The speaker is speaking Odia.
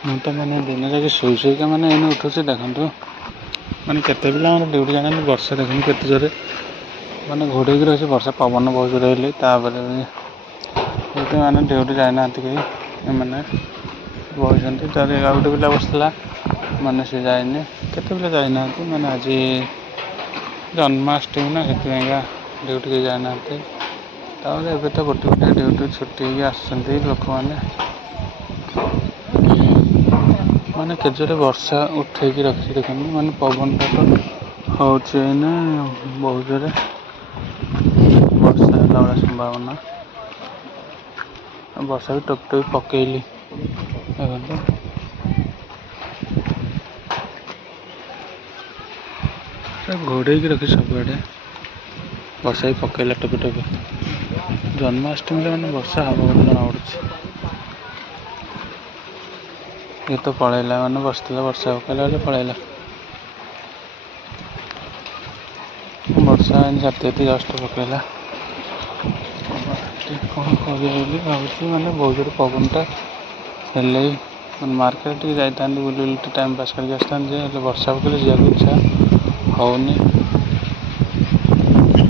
ମୁଁ ତ ମାନେ ଦିନ ଯାକ ଶୋଇକା ମାନେ ଏଇନେ ଉଠୁଛି ଦେଖନ୍ତୁ ମାନେ କେତେ ପିଲା ଆମର ଡ୍ୟୁଟି ଜାଣନ୍ତି ବର୍ଷା ଦେଖନ୍ତୁ କେତେ ଜୋରେ ମାନେ ଘୋଡ଼େଇକି ରହିଛି ବର୍ଷା ପବନ ବହୁତ ଜୋରେ ହେଲି ତାପରେ ବି ମାନେ ଡ୍ୟୁଟି ଯାଇନାହାନ୍ତି କେହି ଏମାନେ ବସିଛନ୍ତି ତାରେ ଆଉ ଗୋଟେ ପିଲା ବସିଥିଲା ମାନେ ସେ ଯାଇନି କେତେ ପିଲା ଯାଇନାହାନ୍ତି ମାନେ ଆଜି ଜନ୍ମାଷ୍ଟମୀ ନା ସେଥିପାଇଁକା ଡ୍ୟୁଟି କେହି ଯାଇନାହାନ୍ତି ତାପରେ ଏବେ ତ ଗୋଟେ ଡ୍ୟୁଟି ଛୁଟି ହେଇକି ଆସୁଛନ୍ତି ଲୋକମାନେ ମାନେ କେତେ ଜୋରେ ବର୍ଷା ଉଠେଇକି ରଖିଛି ଦେଖନ୍ତୁ ମାନେ ପବନଟା ତ ହେଉଛି ଏଇନା ବହୁତ ଜୋରେ ବର୍ଷା ହେଲା ଭଳିଆ ସମ୍ଭାବନା ବର୍ଷା ବି ଟୋପ୍ ଟୋପ୍ ପକେଇଲି ଦେଖନ୍ତୁ ଘୋଡ଼େଇକି ରଖି ସବୁଆଡ଼େ ବର୍ଷା ବି ପକେଇଲା ଟୋପେ ଟୋପେ ଜନ୍ମାଷ୍ଟମୀରେ ମାନେ ବର୍ଷା ହେବ ବୋଲି ଜଣାପଡ଼ୁଛି ଇଏ ତ ପଳେଇଲା ମାନେ ବସିଥିଲା ବର୍ଷା ପକେଇଲା ବୋଲି ପଳେଇଲା ବର୍ଷା ରାତି ଜଷ୍ଟ ପକେଇଲା କ'ଣ କରିବା ବୋଲି ଭାବୁଛି ମାନେ ବହୁତ ଜୋରେ ପବନଟା ହେଲେ ମାନେ ମାର୍କେଟ ଟିକେ ଯାଇଥାନ୍ତି ବୁଲି ବୁଲି ଟିକେ ଟାଇମ୍ ପାସ୍ କରିକି ଆସିଥାନ୍ତି ଯେ ହେଲେ ବର୍ଷା ପକେଇଲେ ଯିବାକୁ ଇଚ୍ଛା ହେଉନି